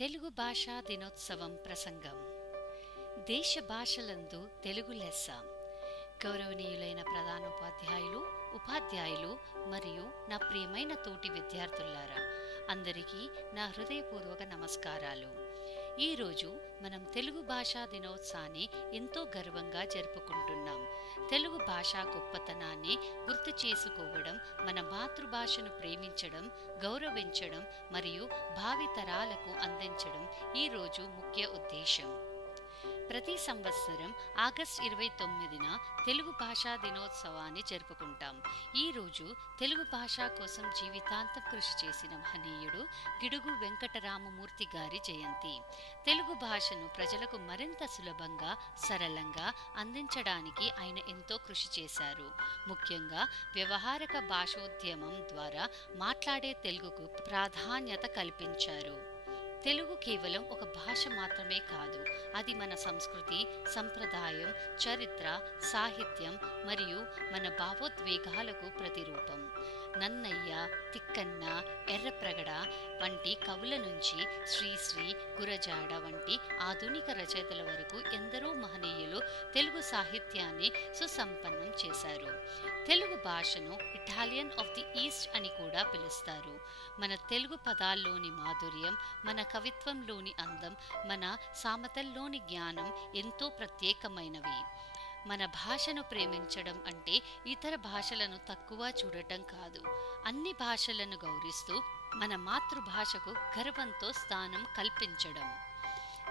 తెలుగు భాషా దినోత్సవం ప్రసంగం. దేశ భాషలందు తెలుగు లెస్స. గౌరవనీయులైన ప్రధానోపాధ్యాయులు, ఉపాధ్యాయులు మరియు నా ప్రియమైన తోటి విద్యార్థులారా, అందరికీ నా హృదయపూర్వక నమస్కారాలు. ఈరోజు మనం తెలుగు భాషా దినోత్సవాన్ని ఎంతో గర్వంగా జరుపుకుంటున్నాం. తెలుగు భాషా గొప్పతనాన్ని గుర్తు చేసుకోవడం, మన మాతృభాషను ప్రేమించడం, గౌరవించడం మరియు భావితరాలకు అందించడం ఈరోజు ముఖ్య ఉద్దేశం. ప్రతి సంవత్సరం ఆగస్టు 29న తెలుగు భాషా దినోత్సవాన్ని జరుపుకుంటాం. ఈరోజు తెలుగు భాష కోసం జీవితాంతం కృషి చేసిన మహనీయుడు గిడుగు వెంకటరామమూర్తి గారి జయంతి. తెలుగు భాషను ప్రజలకు మరింత సులభంగా, సరళంగా అందించడానికి ఆయన ఎంతో కృషి చేశారు. ముఖ్యంగా వ్యవహారిక భాషోద్యమం ద్వారా మాట్లాడే తెలుగుకు ప్రాధాన్యత కల్పించారు. తెలుగు కేవలం ఒక భాష మాత్రమే కాదు, అది మన సంస్కృతి, సంప్రదాయం, చరిత్ర, సాహిత్యం మరియు మన భావోద్వేగాలకు ప్రతిరూపం. నన్నయ్య, తిక్కన్న, ఎర్రప్రగడ వంటి కవుల నుంచి శ్రీశ్రీ, గురజాడ వంటి ఆధునిక రచయితల వరకు ఎందరో మహనీయులు తెలుగు సాహిత్యాన్ని సుసంపన్నం చేశారు. తెలుగు భాషను ఇటాలియన్ ఆఫ్ ది ఈస్ట్ అని కూడా పిలుస్తారు. మన తెలుగు పదాల్లోని మాధుర్యం, మన కవిత్వంలోని అందం, మన సామెతల్లోని జ్ఞానం ఎంతో ప్రత్యేకమైనవి. మన భాషను ప్రేమించడం అంటే ఇతర భాషలను తక్కువ చూడటం కాదు, అన్ని భాషలను గౌరవిస్తూ మన మాతృభాషకు గర్వంతో స్థానం కల్పించడం.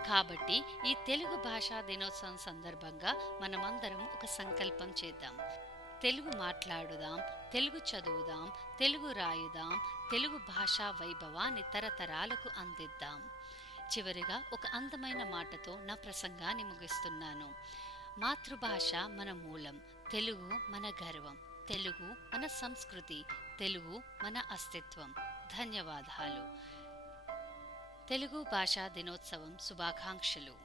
కాబట్టి ఈ తెలుగు భాషా దినోత్సవం సందర్భంగా మనమందరం ఒక సంకల్పం చేద్దాం. తెలుగు మాట్లాడుదాం, తెలుగు చదువుదాం, తెలుగు రాయుదాం, తెలుగు భాషా వైభవాన్ని తరతరాలకు అందిద్దాం. చివరిగా ఒక అందమైన మాటతో నా ప్రసంగాన్ని ముగిస్తున్నాను. మాతృభాష మన మూలం, తెలుగు మన గర్వం, తెలుగు మన సంస్కృతి, తెలుగు మన అస్తిత్వం. ధన్యవాదాలు. తెలుగు భాషా దినోత్సవం శుభాకాంక్షలు.